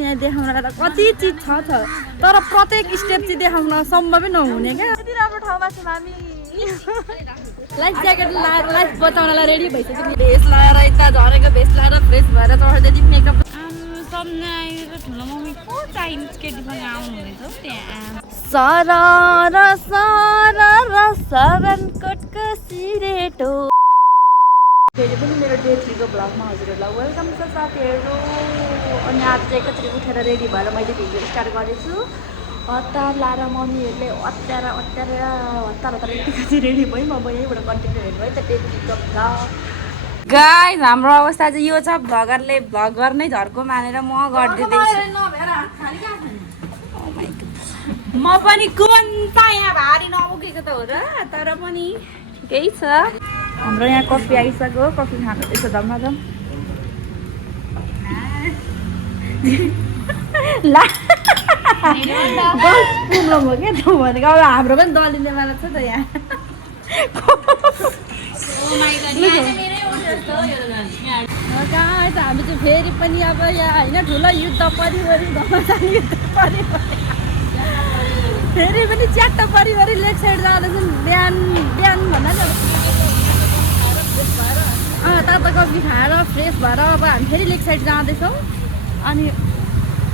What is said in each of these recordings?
यहाँ देखाउन कति चिज छ तर प्रत्येक स्टेप चाहिँ देखाउन सम्भवै नहुने क्या। यति राम्रो ठाउँमा छौँ हामी। लाइफ ज्याकेट लाएर लाइफ बचाउनलाई रेडी भइसक्यो। भेस्ट लाएर यता झरेको भेस्ट लाएर फ्रेस भएर चढ्दै मेकअप ठुलो मम्मी को चाइनिज केटीसँग आउनुहुँदैछ हौ त्यहाँ। शरणकोटको सिरेटो। फेरि पनि मेरो डे 3 को भ्लगमा हजुरहरूलाई वेलकम छ साथीहरू। अनि आज चाहिँ एकचोटि उठेर रेडी भएर मैले भिडियो स्टार्ट गरेछु। हतार लाएर मम्मीहरूले हतार यति रेडी भयो। म यहीँबाट कन्टिन्यू हेर्नु है त डे 3 को भ्लग। गाइस हाम्रो अवस्था चाहिँ यो छ। भ्लगरले भ्लगर नै झर्को मानेर म गरिदिँदैछु। म पनि कुन त यहाँ भारी नबोकेको त हो र, तर पनि ठिकै छ। हाम्रो यहाँ कफी आइसक्यो। कफी खाँदैछ धमाधम। ला प्रब्लम हो क्या त भनेको। अब हाम्रो पनि दलिने वाला छ त यहाँ। हामी चाहिँ फेरि पनि अब यहाँ होइन ठुलो युद्ध परिवारी फेरि पनि च्याट्ट परिवारी लेक साइड जाँदैछन्। बिहान भन्दा नि तातो कफी खाएर फ्रेस भएर अब हामी फेरि लेक साइड जाँदैछौँ। अनि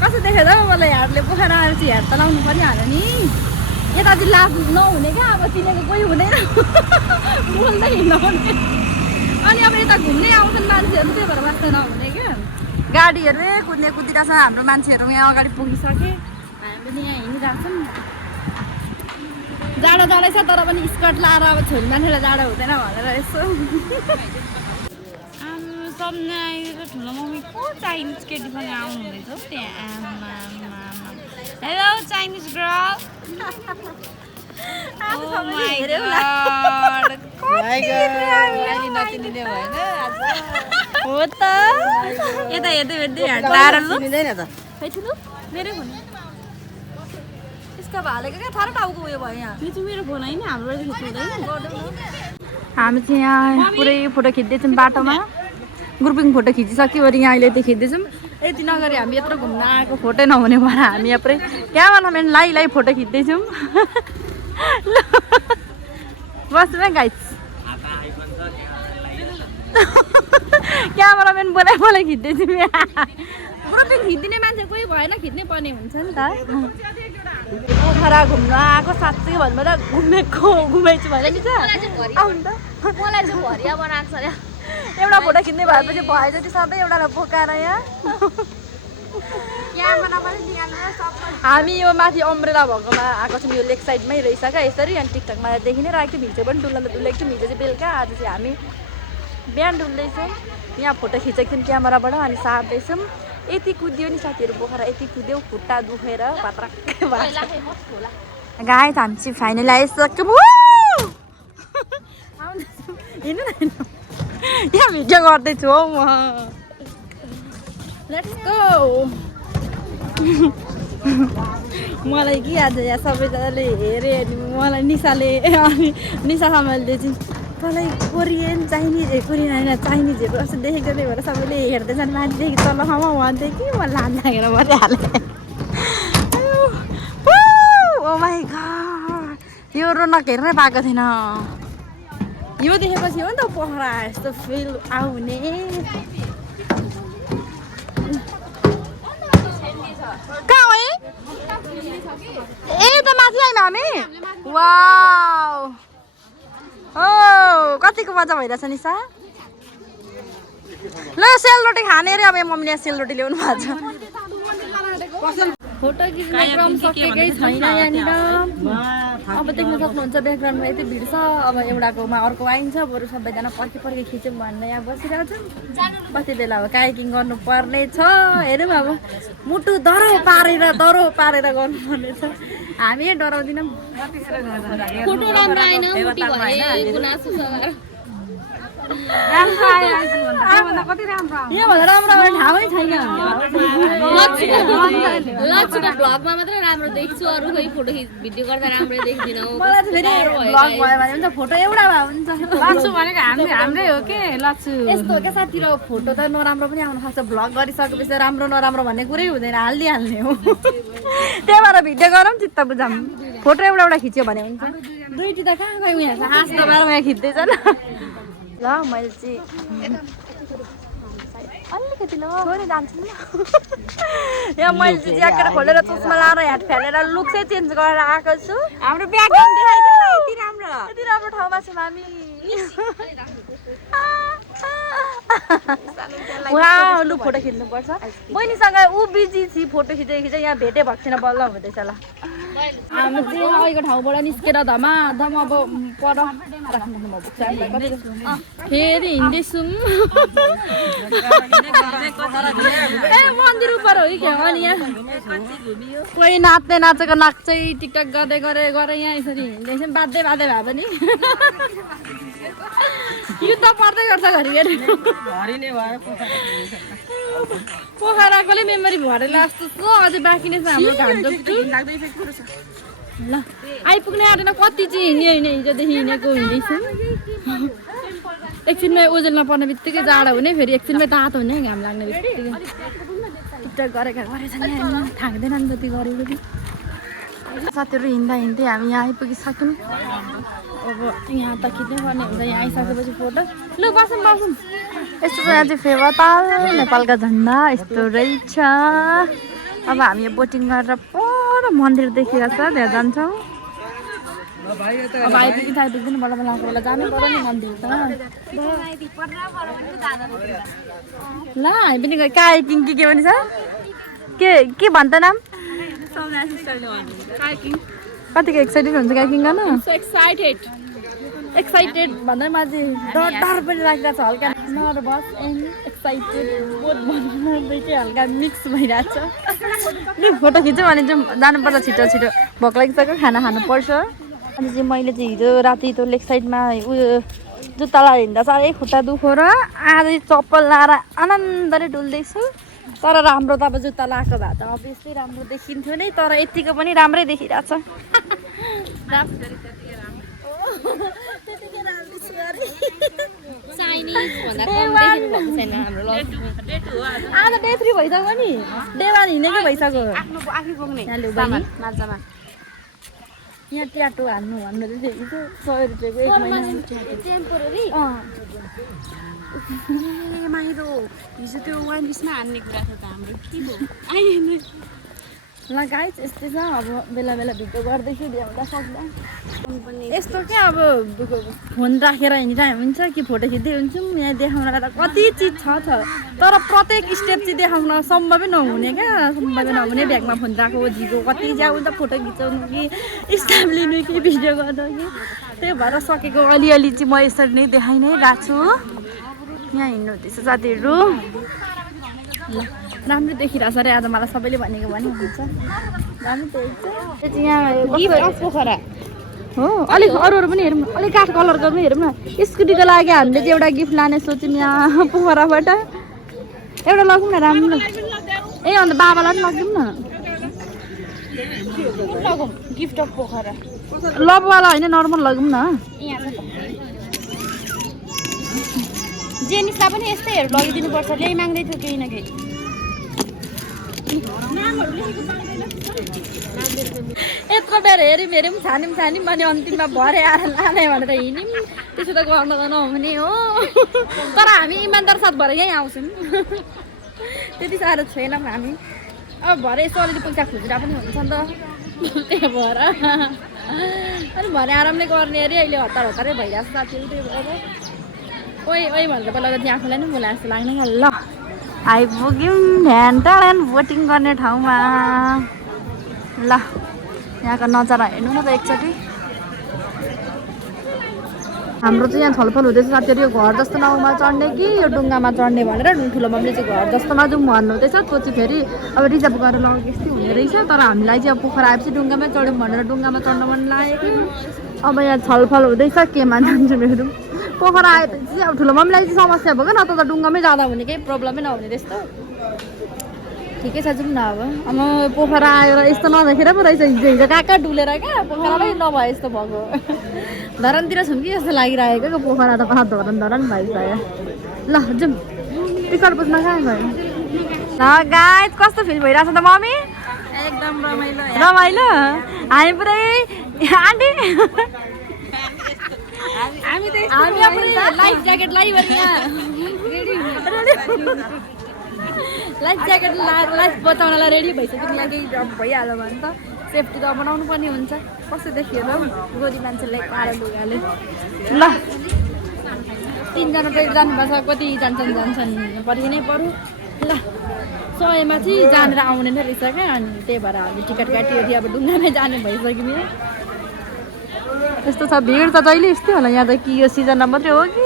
कसो देखेर मलाई हातले पोखरा आएपछि हात त लाउनु परिहाल्यो नि। यता चाहिँ लाभ नहुने क्या। अब चिनेको कोही हुँदैन बोल्दै हिँड्नुहुने। अनि अब यता घुम्नै आउँछन् मान्छेहरू, त्यही भएर वास्ता नहुने क्या। गाडीहरू कुदिरहेको छ। हाम्रो मान्छेहरू यहाँ अगाडि पुगिसके। हामी पनि यहाँ हिँडिरहेको छौँ। जाडो जाँदैछ तर पनि स्कर्ट लाएर अब छोरी मान्छेलाई जाडो हुँदैन भनेर यसो। ठुलो मम्मी को चाइनिज केटीसँग आउनुहुँदैछ हौ त्यहाँ। Hello Chinese girl. हो त यता हेर्दै हात मेरै फोन यसका भालेको क्या थाहा टाउको उयो भयो यहाँ। यो चाहिँ मेरो फोन होइन, हाम्रो खिच्नुहुँदैन। हामी चाहिँ यहाँ पुरै फोटो खिच्दैछौँ बाटोमा। ग्रुपिङ फोटो खिचिसक्यो। अनि यहाँ अहिले त्यो खिच्दैछौँ। यति नगरी हामी यत्रो घुम्न आएको फोटो नहुने भएर हामी यहाँ पुरै क्यामेराम्यान लाई फोटो खिच्दैछौँ। बस्नु है गाइस। क्यामेराम्यान बोलाइ खिच्दैछौँ। ग्रुपिङ खिच्दिने मान्छे कोही भएन, खिच्नै पर्ने हुन्छ नि त। पोखरा घुम्न आएको साँच्चै भन्नु त घुमेछु भने नि त आउनु त। मलाई चाहिँ भरिया बनाएको छ अरे। एउटा फोटो खिच्ने भएपछि भयो जति सधैँ एउटालाई बोकाएर यहाँ। हामी यो माथि अम्ब्रेला भएकोमा आएको छौँ। यो लेक साइडमै रहेछ क्या यसरी। अनि टिकटकमा देखि नै राखेको थियो। हिजो पनि डुल्लेको थियौँ। हिजो चाहिँ बेलुका, आज चाहिँ हामी बिहान डुल्दैछौँ। यहाँ फोटो खिचेको थियौँ क्यामेराबाट। अनि सार्दैछौँ। यति कुद्यो नि साथीहरू पोखरा, यति कुद्यो खुट्टा दुखेर पात्राक्कै भयो। गाइस हामी चाहिँ फाइनली आइसक्यौँ। हिँड्नु न यहाँ भिडियो गर्दैछु हौ म। Let's go. मलाई कि आज यहाँ सबैजनाले हेऱ्यो। अनि मलाई निशाले अनि निशा समालले चाहिँ तँलाई कोरियन चाइनिज कोरियन होइन चाइनिजहरू कस्तो देखेको त्यही भएर सबैले हेर्दैछन्। मान्छेदेखि तल ठाउँमा भन्थ्यो कि म लाम लागेर भनिहालेँ। ओ माई गॉड यो रोनक हेर्नै पाएको थिएन। यो देखेपछि हो नि त पोखरा यस्तो फिल आउने। कहाँ हो ए त माथि आयौँ हामी। वाउ हो कतिको मजा भइरहेछ निशा। ल सेलरोटी खाने अरे। अब मम्मीले सेलरोटी ल्याउनु भएको छ। फोटो खिच्ने क्रम सकेकै छैन यहाँनिर। अब देख्न सक्नुहुन्छ ब्याकग्राउन्डमा यति भिड छ। अब एउटाकोमा अर्को आइन्छ। बरु सबैजना पर्खी खिच्यौँ भनेर यहाँ बसिरहेको छ। कति बेला अब काइकिङ गर्नुपर्ने छ। हेरौँ अब मुटु दरो पारेर गर्नुपर्ने छ। हामी डराउँदैनौँ। फोटो राम्रो आएन, मुटी भए गुनासो छ। राम्रो आयो त्योभन्दा कति राम्रो आयो योभन्दा राम्रो आउने ठाउँै छैन लक्ष्यको भ्लगमा मात्रै राम्रो देख्छु अरू खै फोटो भिडियो गर्दा राम्रै देख्दिनौ मलाई चाहिँ फेरि भ्लग भयो भने हुन्छ फोटो एउटा भए हुन्छ लक्ष्य भनेको हाम्रै हो के लक्ष्य यस्तो हो क्या साथी र फोटो त नराम्रो पनि आउनु सक्छ भ्लग गरिसकेपछि राम्रो नराम्रो भन्ने कुरै हुँदैन हालिदिइहाल्ने हो त्यही भएर भिडियो गरौँ चित्त बुझाउँ फोटो एउटा एउटा खिच्यो भने हुन्छ दुईटी त कहाँ गयो यहाँ हाँस त बाह्र यहाँ खिच्दैछ ल मैले चाहिँ अलिकति ल छोरी जान्छु नि यहाँ मैले चाहिँ ज्याकेट खोलेर चस्मा लाएर ह्याट फालेर लुक चाहिँ चेन्ज गरेर आएको छु हाम्रो ब्याकग्राउन्ड देखाइदिनु यति राम्रो यति राम्रो ठाउँमा छौँ हामी वाह लु फोटो खिच्नुपर्छ बहिनीसँग ऊ बिजी छि फोटो खिच्दै यहाँ भेटे भएको छैन बल्ल हुँदैछ ल हामी चाहिँ अहिलेको ठाउँबाट निस्केर धमाधम अब पर फेरि हिँड्दैछौँ ए मन्दिर उपर हो कि क्या हो नि यहाँ कोही नाच्दै नाचेको नाच्दै टिकटक गर्दै गरे यहाँ यसरी हिँड्दैछौँ बाध्दै भए पनि युद्ध पर्दै गर्छ घरिघरि पोखराकोले मेमोरी भरेर जस्तो छ अझै बाँकी नै छ हाम्रो घाम ल आइपुग्ने आँटेन कति चाहिँ हिँड्यो हिजोदेखि हिँडेको हिँड्दैछौँ एकछिनमै ओजेलमा पर्ने बित्तिकै जाडो हुने फेरि एकछिनमै तातो हुने घाम लाग्ने बित्तिकै टिकटक गरेको गरेछ नि थाक्दैन नि जति गरेको कि साथीहरू हिँड्दा हिँड्दै हामी यहाँ आइपुगिसक्यौँ अब यहाँ त खिच्नै पर्ने हुन्छ यहाँ आइसकेपछि फोटो लु बसौँ यस्तो यहाँ चाहिँ फेवाताल नेपालका झन्डा यस्तो रहेछ अब हामी यो बोटिङ गरेर पर मन्दिर देखिरहेको छ त्यहाँ जान्छौँ अब आइपुग्दैन बल्ल बेला जानु पर्यो नि मन्दिर त ल हामी पनि गयो काइकिङ के भन्छ के भन्छ नाम कतिको एक्साइटेड हुन्छ काइकिङ गर्न एक्साइटेड भन्दा चाहिँ डर पनि लागिरहेको छ हल्का नर्भस एन्ड एक्साइटेड बोथ भन्नु चाहिँ हल्का मिक्स भइरहेको छ नि फोटो खिच्यो भने चाहिँ जानुपर्छ छिटो भोक लागिसक्यो खाना खानुपर्छ अनि चाहिँ मैले चाहिँ हिजो राति त्यो लेक साइडमा उयो जुत्ता लगाएर हिँड्दा साह्रै खुट्टा दुखो र आज चप्पल लगाएर आनन्दले डुल्दैछु तर राम्रो त अब जुत्ता लगाएको भए त अभियसली राम्रो देखिन्थ्यो नै तर यतिको पनि राम्रै देखिरहेछ आज डे 3 भइसक्यो नि डे 1 हिँडेकै भइसक्यो यहाँ ट्याटो हान्नु भन्नु चाहिँ हिजो 100 रुपियाँको 1 महिना माहिरो हिजो त्यो वाइन बिचमा हान्ने कुरा थियो त हाम्रो के भयो ल गाइस यस्तै छ अब बेला भिडियो गर्दैछु भ्याउँदा सक्दा यस्तो क्या अब फोन राखेर हिँडिरहेको हुन्छ कि फोटो खिच्दै हुन्छौँ यहाँ देखाउनलाई त कति चिज छ तर प्रत्येक स्टेप चाहिँ देखाउन सम्भवै नहुने क्या सम्भवै नहुने ब्यागमा फोन राखेको झिको कति ज्याउ त फोटो खिचाउनु कि स्ट्याम्प लिनु कि भिडियो गर्नु कि त्यही भएर सकेको अलिअलि चाहिँ म यसरी नै देखाइ नै रहेको छु यहाँ हिँड्नु हुँदैछ साथीहरू ल राम्रो देखिरहेछ अरे आज मलाई सबैले भनेको भने हुन्छ पोखरा हो अलिक अरू पनि हेरौँ अलिक काठ कलरको पनि हेरौँ न स्कुटीको लागि हामीले चाहिँ एउटा गिफ्ट लाने सोच्यौँ यहाँ पोखराबाट एउटा लगौँ न राम्रो ए अन्त बाबालाई पनि लगिदिउँ न गिफ्ट अफ पोखरा लभवाला होइन नर्मल लगौँ न जेनिसलाई पनि यस्तैहरू लगिदिनु पर्छ ल्याइ माग्दै थियो केही न केही यत्रो बेर हेऱ्यौँ छान्यौँ अनि अन्तिममा भरे आएर लाने भनेर हिँड्यौँ त्यसो त गर्न त नहुने हो तर हामी इमान्दार साथ भएर यहीँ आउँछौँ त्यति साह्रो छैनौँ हामी अब भरे यसो अलिअलि पैसा खुजुरा पनि हुन्छ नि त त्यही भएर अनि भरे आरामले गर्ने अरे अहिले हतारै भइरहेको छ साथीहरू त्यही भएर ओइ भनेर पहिला त त्यहाँ आफूलाई नि बोलाए जस्तो लाग्ने क्या ल आइपुग्यौँ ध्यान बोटिङ गर्ने ठाउँमा ल यहाँको नजारा हेर्नु न त एकचोटि हाम्रो चाहिँ यहाँ छलफल हुँदैछ साथीहरू यो घर जस्तो नाउँमा चढ्ने कि यो डुङ्गामा चढ्ने भनेर ठुलो मम्मीले चाहिँ घर जस्तोमा जाउँ भन्नुहुँदैछ त्यो चाहिँ फेरि अब रिजर्भ गरेर लगेको यस्तै हुने रहेछ तर हामीलाई चाहिँ अब पोखरा आएपछि डुङ्गामै चढ्यौँ भनेर डुङ्गामा चढ्न मन लागेको अब यहाँ छलफल हुँदैछ केमा जान्छौँ हेरौँ पोखरा आए चाहिँ अब ठुलो मम्मीलाई चाहिँ समस्या भयो न त डुङ्गामै जाँदा भने केही प्रब्लमै नहुने त्यस्तो ठिकै छ जाउँ न अब पोखरा आएर यस्तो नदेखेर पो रहेछ हिजो हिजो कहाँ कहाँ डुलेर क्या पोखरामै नभए यस्तो भएको धरानतिर छौँ कि जस्तो लागिरहेको पोखरा त कहाँ धरन भइसक्यो ल जाउँ टिकट बुझ्न कहाँ गयो ल गाइस कस्तो फिल भइरहेछ त मम्मी एकदम रमाइलो रमाइलो हामी पुरै आन्टी हामी त लाइफ ज्याकेट लगाइबरी यहाँ लाइफ ज्याकेट लगाएर लाइफ बचाउनलाई रेडी भइसक्यो लागि भइहाल्यो भने त सेफ्टी त बनाउनु पर्ने हुन्छ कस्तो देखियो र गोरी मान्छेले कालो लुगाले ल 3 जना त जानुपर्छ कति जान्छन् पछि नै पऱ्यो ल 100 मा चाहिँ जानेर आउने नै रहेछ क्या अनि त्यही भएर हामी टिकट काटियो थियो अब डुङ्गामै जाने भइसक्यो यस्तो छ भिड त जहिले यस्तै होला यहाँ त कि यो सिजनमा मात्रै हो कि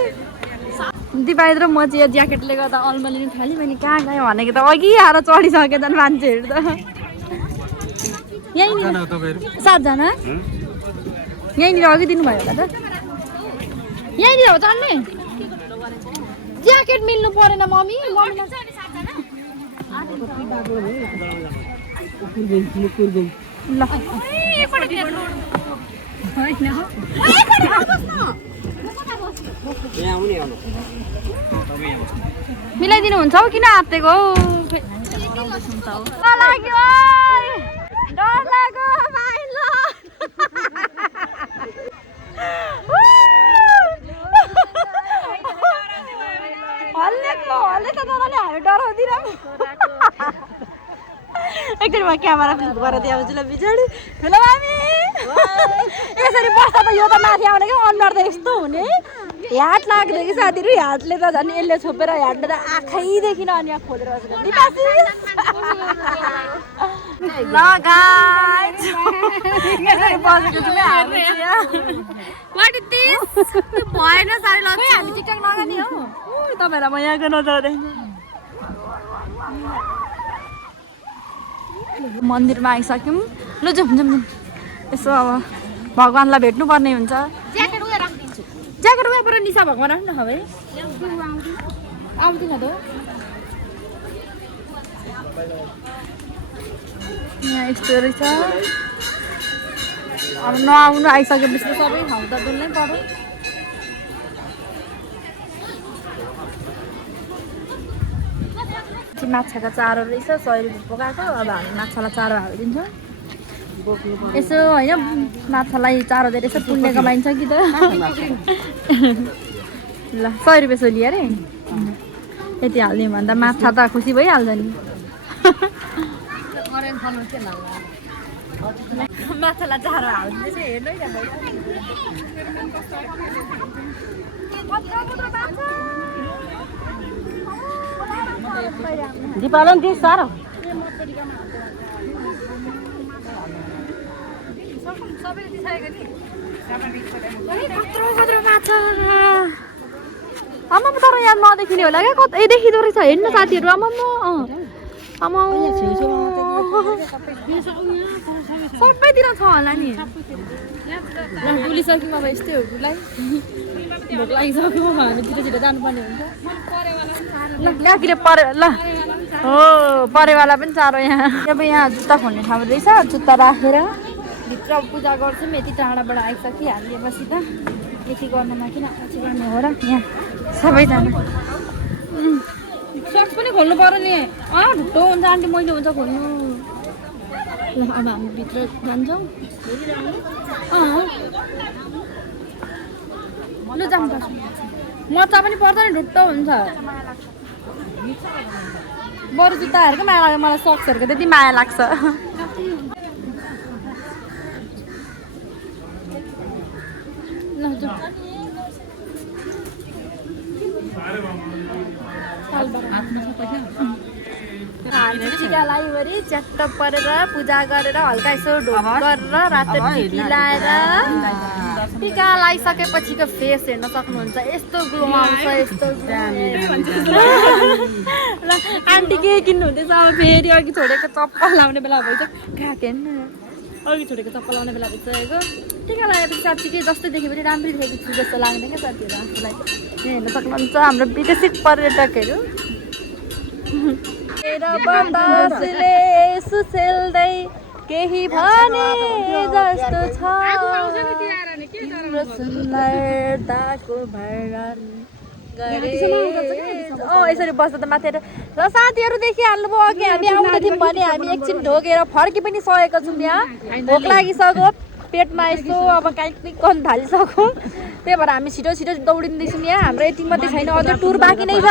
दिपाइद र म चाहिँ यो ज्याकेटले गर्दा अल्मलिनु थाल्यो मैले कहाँ गयो भनेको त अघि आएर चढिसके त मान्छेहरू त यहीँनिर 7 जना यहीँनिर अघि दिनुभयो होला त यहीँनिर हो चढ्ने ज्याकेट मिल्नु परेन मम्मी ल मिलाइदिनु हुन्छ हौ किन आत्तेको लाग्यो डर लाग्यो हल्ले त डरले हामी डराउँदिनँ एकचोटि म क्यामेरा फ्लिप गरेर दिएपछि ल पछाडि ठुलो मामी यसरी बस्दा त यो त माथि आउने क्या अनुहार त यस्तो हुने ह्याट लाग्दै कि साथीहरू ह्याटले त झन् यसले छोपेर ह्याटले त आँखैदेखि अनि यहाँ खोलेर ल गाइस यसरी बसेको छु हामी यहाँ व्हाट इज दिस भएन सारे ल हामी टिकटक लगानी हो तपाईहरुलाई म यहाँको नजाँदै मन्दिरमा आइसक्यौँ ल जाउँ यसो अब भगवान्लाई भेट्नु पर्ने हुन्छ ज्याकेट उयो राख्दिन्छु ज्याकेट उयो पर निशा भगवान् राख्नु न भाइ आउँदिन त यहाँ यस्तो रहेछ अब नआउनु आइसकेपछि त सबै ठाउँ त डुल्नै पर्यो माछाको चारो रहेछ 100 रुपियाँ पकाएको अब हामी माछालाई चारो हालिदिन्छौँ यसो होइन माछालाई चारो दिएर यसो पुण्य कमाइन्छ कि त ल 100 रुपियाँ सोली अरे यति हालिदिउँ भन्दा माछा त खुसी भइहाल्छ नि माछालाई चारो हालिदिँदैछ हेर्नु दिपालन दिस सारो कत्रो माछा आमा तर यहाँ नदेखिने होला क्या कतै देखिँदो रहेछ हेर्नु साथीहरू आमा सबैतिर छ होला नि डुलिसक्यौँ अब यस्तै हो डुलाई भोक लागिसक्यो हामी छिटो जानुपर्ने हुन्छ ल यहाँतिर परे ल हो परेवाला पनि चारो यहाँ अब यहाँ जुत्ता खोल्ने ठाउँ रहेछ जुत्ता राखेर भित्र पूजा गर्छौँ यति टाढाबाट आइसक्यो हालिएपछि त यति गर्नुमा किन पछि गर्ने हो र यहाँ सबैजना सक्स पनि खोल्नु पर्यो नि ढुट्टो हुन्छ आन्टी मैले हुन्छ खोल्नु ल अब हामी भित्र जान्छौँ ल जानुपर्छ मजा पनि पर्दैन ढुट्टो हुन्छ बरु जुत्ताहरूको माया लाग्यो मलाई सक्सहरूको त्यति माया लाग्छ ल टिका लगाइवरी च्याट्ट परेर पूजा गरेर हल्का यसो ढोक गरेर रातो टिकी लाएर टिका लगाइसकेपछिको फेस हेर्न सक्नुहुन्छ यस्तो ग्लो आउँछ यस्तो ल आन्टी के किन्नु हुँदैछ अब फेरि अघि छोडेको चप्पल लाउने बेला भइसक्यो कहाँ हेर्नु अघि छोडेको चप्पल आउने बेला बिचेको टिका लगाएपछि साँच्चीकै जस्तै देख्यो भने राम्ररी देखेको छु जस्तो लाग्ने क्या साथीहरू आफूलाई यहाँ हेर्न सक्नुहुन्छ हाम्रो विदेशी पर्यटकहरू बतासले सुसेल्दै केही भने जस्तो छ तिम्रो सुन्दरताको वर्णन यसरी बस्दा त माथि ल साथीहरू देखिहाल्नुभयो अघि हामी आउँदै थियौँ भने हामी एकछिन ढोगेर फर्की पनि सकेको छौँ यहाँ भोक लागिसक्यो पेटमा यस्तो अब काहीँ कन थालिसक्यो त्यही भएर हामी छिटो छिटो दौडिँदैछौँ यहाँ हाम्रो यति मात्रै छैन अझ टुर बाँकी नै छ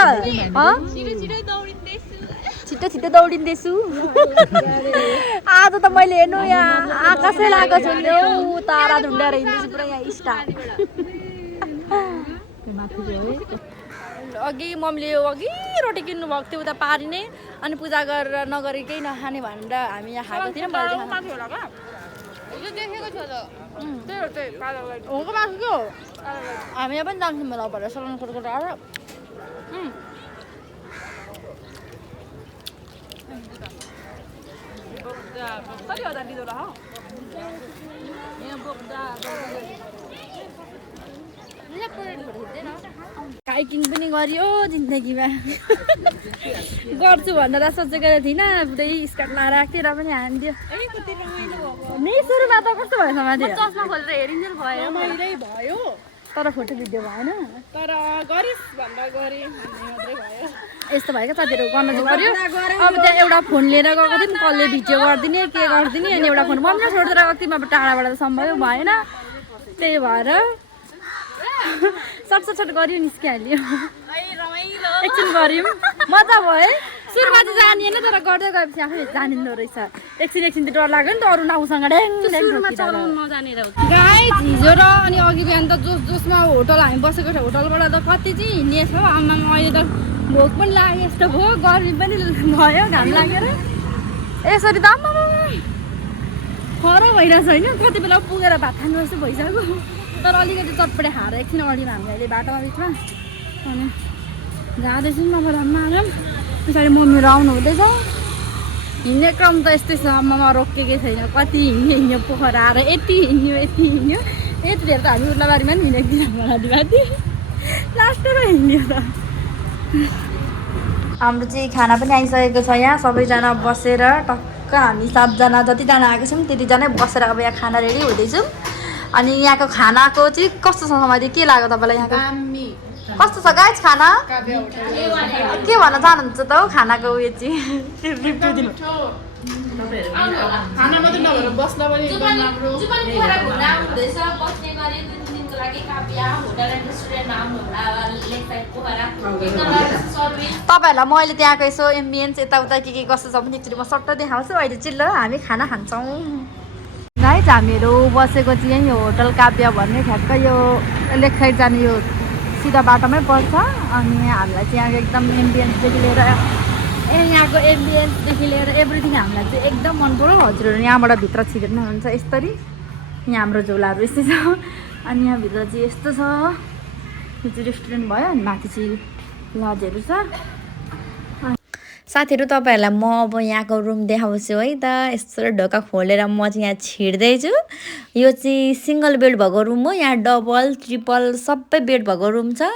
छिटो छिटो दौडिँदैछु आज त मैले हेर्नु यहाँ आकाशै लागेको छु नि तारा झुन्डाएर हिँड्दैछु पुरा यहाँ स्टार अघि मम्मीले अघि रोटी किन्नु भएको थियो उता पारिने अनि पूजा गरेर नगरेकै नखाने भनेर हामी यहाँ खाएको थियौँ हामी यहाँ पनि जान्छौँ होला भनेर सलाउनु खोटेको हाइकिङ पनि गरियो जिन्दगीमा गर्छु भनेर सोचेको थिइनँ पुरै स्कर्ट लगाएर आएको थिएँ र पनि हानिदियो नै सुरुमा त कस्तो भएछ माथि चस्मा खोलेर हेरिन्जेल भयो भयो तर फोटो भिडियो भएन तर गरिस् भन्दा गरे मात्रै भयो यस्तो भयो क्या साथीहरू गर्न चाहिँ पर्यो अब त्यहाँ एउटा फोन लिएर गएको थियौँ कसले भिडियो गरिदिने के गरिदिने अनि एउटा फोन मम्मीले छोडेर गएको थियौँ अब टाढाबाट त सम्भव भएन त्यही भएर सट गऱ्यो निस्किहाल्यो एकछिन गऱ्यौँ मजा भयो है सुरुमा चाहिँ जानिएन तर गर्दै गएपछि आफै जानिँदो रहेछ एकछिन त डर लाग्यो नि त अरू नाउसँग गाई हिजो र अनि अघि बिहान त जोसमा होटल हामी बसेको थियो होटलबाट त कति चाहिँ हिँड्ने छ आमा अहिले त भोक पनि लाग्यो यस्तो भयो गर्मी पनि भयो घाम लागेर यसरी त आमा खरो भइरहेछ होइन कति बेला पुगेर भात खानु जस्तो भइसक्यो तर अलिकति चटपटे खाएर एकछिन अडिमा हामीले अहिले बाटोमा बिचमा अनि जाँदैछौँ अब राममा आराम पछाडि मम्मीहरू आउनु हुँदैछ हिँड्ने क्रम त यस्तै छ आमामा रोकेकै छैन कति हिँड्यो पोखरा आएर यति हिँड्यो यति धेर त हामी उर्लाबारीमा पनि हिँडेको थियौँ घरादी लास्टमा हिँड्यो त हाम्रो चाहिँ खाना पनि आइसकेको छ यहाँ सबैजना बसेर टक्क हामी 7जना जतिजना आएको छौँ त्यतिजना बसेर अब यहाँ खाना रेडी हुँदैछौँ अनि यहाँको खानाको चाहिँ कस्तो छ समाधि के लाग्यो तपाईँलाई यहाँको कस्तो छ गाइस खाना के भन्न चाहनुहुन्छ त हौ खानाको उयो चाहिँ रिभ्यू दिनु खाना मात्रै नभएर बस्न पनि एकदम राम्रो तपाईँहरूलाई मैले त्यहाँको यसो एम्बियन्स यताउता के कस्तो छ भने एकचोटि म सट्ट देखाउँछु अहिले चिल्लो हामी खाना खान्छौँ गाइस हामीहरू बसेको चाहिँ यहीँ होटल काव्य भन्ने ठ्याक्क यो लेक साइड जाने यो सिधा बाटोमै पर्छ अनि हामीलाई चाहिँ यहाँको एकदम एम्बियन्सदेखि लिएर यहाँको एम्बियन्सदेखि लिएर एभ्रिथिङ हामीलाई चाहिँ एकदम मन पर्यो हजुरहरू यहाँबाट भित्र छिर्नु हुन्छ यसरी यहाँ हाम्रो झोलाहरू यस्तै छ अनि यहाँभित्र चाहिँ यस्तो छ यो चाहिँ रेस्टुरेन्ट भयो अनि माथि चाहिँ लजहरू छ साथीहरू तपाईँहरूलाई म अब यहाँको रुम देखाउँछु है त यस्तो ढोका खोलेर म चाहिँ यहाँ छिर्दैछु यो चाहिँ सिङ्गल बेड भएको रुम हो यहाँ डबल ट्रिपल सबै बेड भएको रुम छ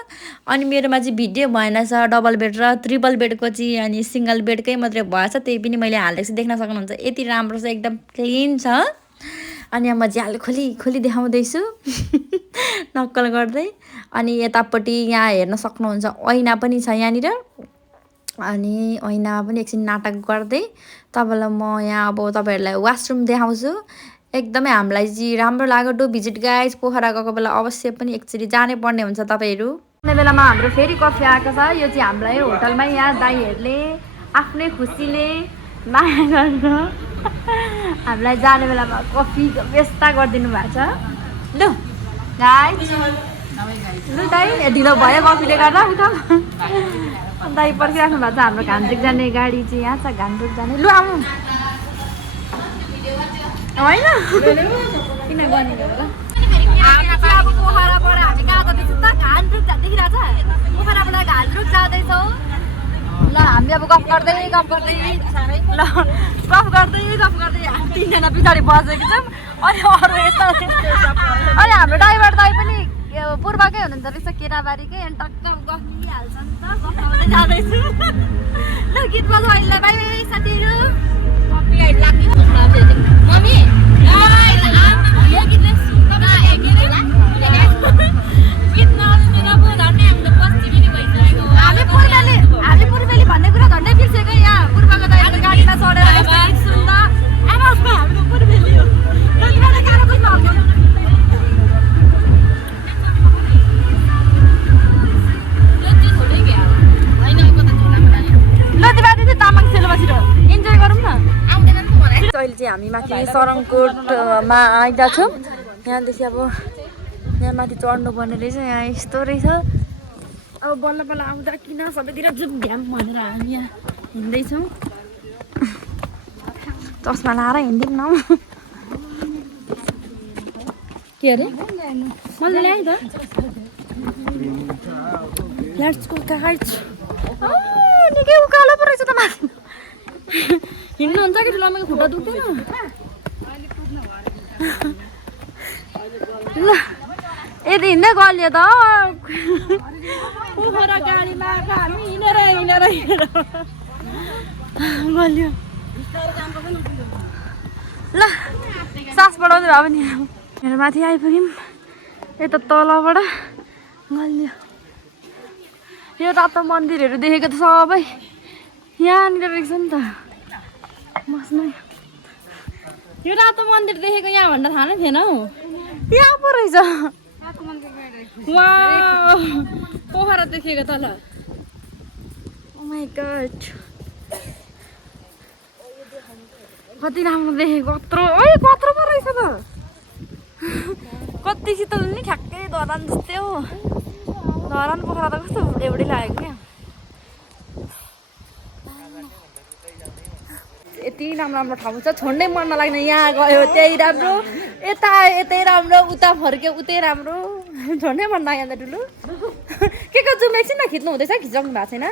अनि मेरोमा चाहिँ भिडियो भएन छ डबल बेड र ट्रिपल बेडको चाहिँ अनि सिङ्गल बेडकै मात्रै भएछ त्यही पनि मैले हालेको देख्न सक्नुहुन्छ यति राम्रो छ एकदम क्लिन छ अनि यहाँ म झ्याल खोली देखाउँदैछु नक्कल गर्दै अनि यतापट्टि यहाँ हेर्न सक्नुहुन्छ ऐना पनि छ यहाँनिर अनि ऐनामा पनि एकछिन नाटक गर्दै तपाईँलाई म यहाँ अब तपाईँहरूलाई वासरुम देखाउँछु एकदमै हामीलाई चाहिँ राम्रो लाग्यो डु भिजिट गाइज पोखरा गएको बेला अवश्य पनि एकचोटि जानै पर्ने हुन्छ तपाईँहरू आउने बेलामा हाम्रो फेरि कफी आएको छ यो चाहिँ हामीलाई होटलमै यहाँ दाइहरूले आफ्नै खुसीले माया गरेर हामीलाई जाने बेलामा कफी व्यवस्था गरिदिनु भएको छ लु गाइज लु दाइ ढिलो भयो कफीले गर्दा उठा दाइ पर्खिराख्नु भएको छ हाम्रो घान्द्रुक जाने गाडी चाहिँ यहाँ छ घान्द्रुक जाने लु आउनु होइन किन गर्ने होला अब पोखराबाट हामी कहाँ जाँदैछौँ त घान्द्रुक देखिरहेको छ पोखराबाट घान्द्रुक जाँदैछौँ ल हामी अब गफ गर्दै ल गफ गर्दै हामी 3 जना पछाडि बसेको छौँ अनि अरू यता अनि हाम्रो ड्राइभर दाइ पनि पूर्वकै हुनुहुन्छ रहेछ केराबारीकै अनि टक्क गफ मिलिहाल्छ नि त गफ गर्दै जाँदैछु ल गीत बजाऊ अहिले बाई बाई साथीहरू कपिराइट लाग्यो मम्मी यो गीतले सुन्न गीत नसुनेर पो झन्डै हाम्रो पश्चिमी भइसकेको हामी पूर्वेली भन्ने कुरा झन्डै बिर्सेको यहाँ पूर्वको दाइको गाडीमा चढेर यस्तो गीत सुन्दा आमाजमा हामी त पूर्वेली हो त्यतिबेला गाह्रो पनि नहुन्छ तामाङ सेलोबासिर इन्जोय गरौँ न अहिले चाहिँ हामी माथि सरङकोटमा आइरहेको छौँ यहाँदेखि अब यहाँ माथि चढ्नु पर्ने रहेछ यहाँ यस्तो रहेछ अब बल्ल बल्ल आउँदा किन सबैतिर जुम भ्याम भनेर हामी यहाँ हिँड्दैछौँ चस्मा लाएर हिँड्दिउँ न के अरे मैले ल्याएँ त लेट्स गो गाइज निकै उकालो पो रहेछ त माथि हिँड्नुहुन्छ कि ठुलो खुट्टा दुख्दैन ल यदि हिँड्दै गलियो त पोखरा गाडीमा हामी हिँडेर गलियो ल सास बढाउँदै भए पनि मेरो माथि आइपुग्यौँ यता तलबाट गलियो यो रातो मन्दिरहरू देखेको त सबै यहाँनिर रहेछ नि त बस्नु यो रातो मन्दिर देखेको यहाँ भन्दा थाहा नै थिएन हौ यहाँ पो रहेछ वाउ पोखरा देखेको तल ओ माई गॉड कति राम्रो देखेको कत्रो पो रहेछ त कति शीतल नि ठ्याक्कै धरान जस्तै हो धरान पोखरा त कस्तो एउटै लागेको क्या यति राम्रो ठाउँ छ छोड्नै मन नलाग्ने यहाँ गयो त्यही राम्रो यतै राम्रो उता फर्क्यो उतै राम्रो छोड्नै मन लाग्यो ठुलो के जुम एकछिन खिच्नु हुँदैछ खिचाउनु भएको छैन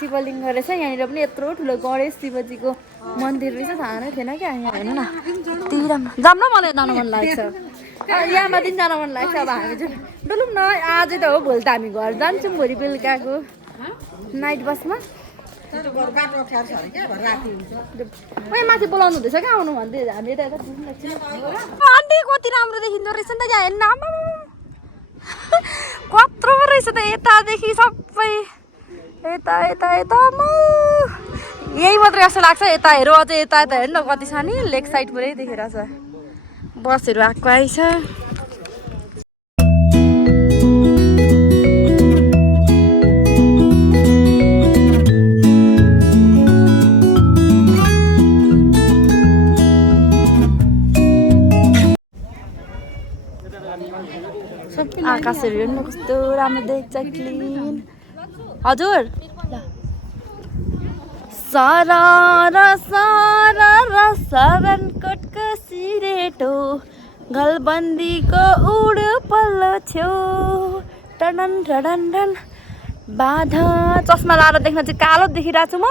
शिवलिङ्ग रहेछ यहाँनिर पनि यत्रो ठुलो गणेश शिवजीको मन्दिर रहेछ थाहा नै थिएन क्या यहाँ हेर्नु न यति राम्रो जाऊँ न मलाई जानु मन लाग्छ यहाँ माथि जान मन लाग्छ अब हामी चाहिँ डुलौँ न आज त हो भोलि त हामी घर जान्छौँ भोलि बेलुकाको नाइट बसमा माथि बोलाउनु हुँदैछ क्या आउनु भन्दै हामी यता आन्टी कति राम्रो देखिँदो रहेछ नि त यहाँ हेर्नु कत्रो रहेछ त यतादेखि सबै यता यही मात्रै जस्तो लाग्छ यता हेरौँ अझै यता हेर्नु न कति छ नि लेक साइड पुरै देखेर छ बसहरू आएको आइछ आकाशहरू हेर्नु कस्तो राम्रो देख्छ क्लिन हजुर सरनकोटको सिरेटो गलबन्दीको उड पल्लो छेउ टडन टडन टन बाधा चस्मा लाएर देख्न चाहिँ कालो देखिरहेको छु म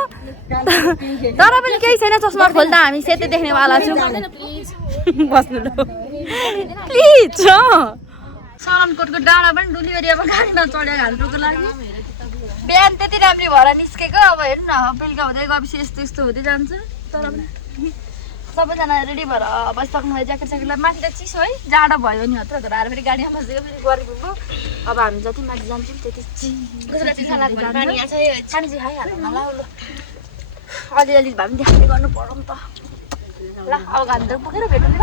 तर पनि केही छैन चस्मा खोल्दा हामी सेतै देख्नेवाला छौँ बस्नु प्लिज सरनकोटको डाँडा पनि डुली एरियामा गाडीमा चढेर घाल्नुको लागि बिहान त्यति राम्री भएर निस्केको अब हेर्नु न बेलुका हुँदै गएपछि यस्तो यस्तो हुँदै जान्छ तर पनि सबैजना रेडी भएर बसिसक्नु भयो ज्याकेट स्याकेटलाई माथि त चिसो है जाडो भयो नि हत्र घर आएर फेरि गाडीमा बसेको फेरि गरी पुग्यो अब हामी जति माथि जान्छौँ त्यति पानी चाहिँ खाइहाल्नु होला अलिअलि भए पनि देखाउने गर्नु पऱ्यो नि त ल अब घामतिर पुगेर भेटौँ ल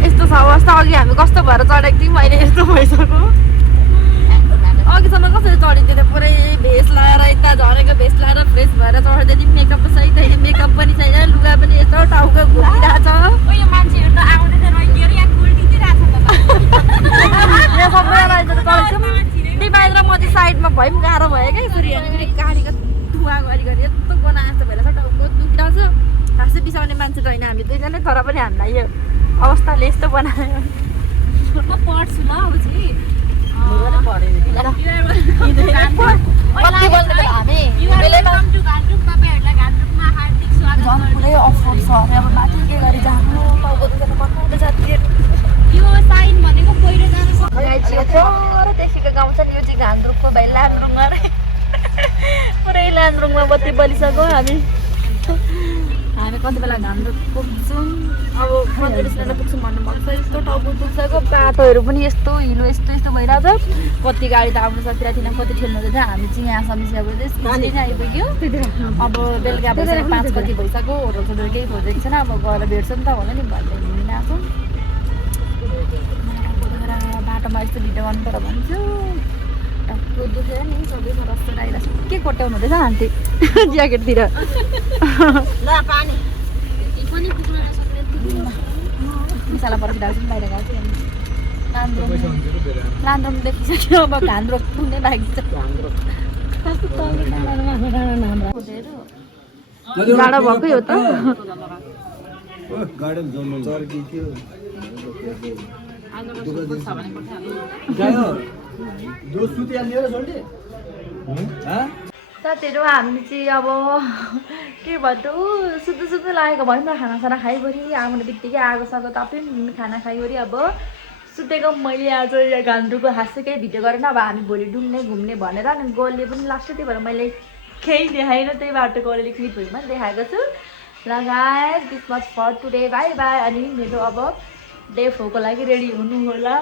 यस्तो छ अवस्था अघि हामी कस्तो भएर चढेको थियौँ अहिले यस्तो भइसक्यो अघिसम्म कसरी चढिन्थ्यो त्यो पुरै भेस्ट लगाएर यता झरेको भेस्ट लगाएर फ्रेस भएर चढ्दै थियौँ मेकअप सही छैन मेकअप पनि छैन लुगा पनि यस्तो टाउको घुमिरहेछ मान्छेहरू त आउँदैन सबैजना चढेको डिभाइड र म चाहिँ साइडमा भए पनि गाह्रो भयो क्या फेरि अनि फेरि गाडीको धुवा घरिघरि यस्तो गना जस्तो भएर टाउको दुखिरहेको छ खासै बिसाउने मान्छे त होइन हामी दुईजना तर पनि हामीलाई यो अवस्थाले यस्तो बनायो म पढ्छु ल अब चाहिँ पुरै अफरोड छ अरे अब माथि के गरी जानु टाउको दुखेर मर्नु जाति यो साइन भनेको पहिरो जानु देखिको गाउँ छ नि यो चाहिँ घान्द्रुकको भाइ लान्द्रुङ अरे पुरै लान्द्रुङमा बत्ती बलिसक्यो हामी कति बेला घान्द्रुक पुग्छौँ अब मन्दिर स्ट्यान्ड पुग्छौँ भन्नुभएको छ यस्तो टाउको दुख्छको बाटोहरू पनि यस्तो हिलो यस्तो यस्तो भइरहेको छ कति गाडी त आउनु सक्दिरहेको थिएन कति ठेल्नु हुँदैछ हामी चाहिँ यहाँसम्म चाहिँ अब चाहिँ आइपुग्यो अब बेलुका भइसक्यो 5 कति भइसक्यो होटल सोटल केही खोजेको छैन अब गएर भेट्छौँ त होला नि भन्दै हिँडिरहेको छौँ बाटोमा यस्तो भिडियो गर्नु तर भन्छु टाउको दुखेर नि सबै रस्तो आइरहेको छ के कोट्याउनु हुँदैछ आन्टी ज्याकेटतिर मिसाला पर्खिरहेको छौँ बाहिर गएको थियो लान्द्रुङ देखिसक्यो अब घान्द्रुक पुग्ने बाइक छ जाडो भएकै हो त साथीहरू हामी चाहिँ अब के भन्नु सुत्नु सुत्नु लागेको भयौँ न खानासाना खाइवरी आउने बित्तिकै आगोसागो ताप्यौँ खाना खाइवरी अब सुतेको मैले आज यहाँ घान्द्रुकको हाँसेकै भिडियो गरेन अब हामी भोलि डुल्ने घुम्ने भनेर अनि गोलले पनि लास्ट त्यही भएर मैले केही देखाइनँ त्यही बाटोको अलिअलि क्लिपहरूमा देखाएको छु ल guys this much for today bye bye अनि मेरो अब डे 4 को लागि रेडी हुनु होला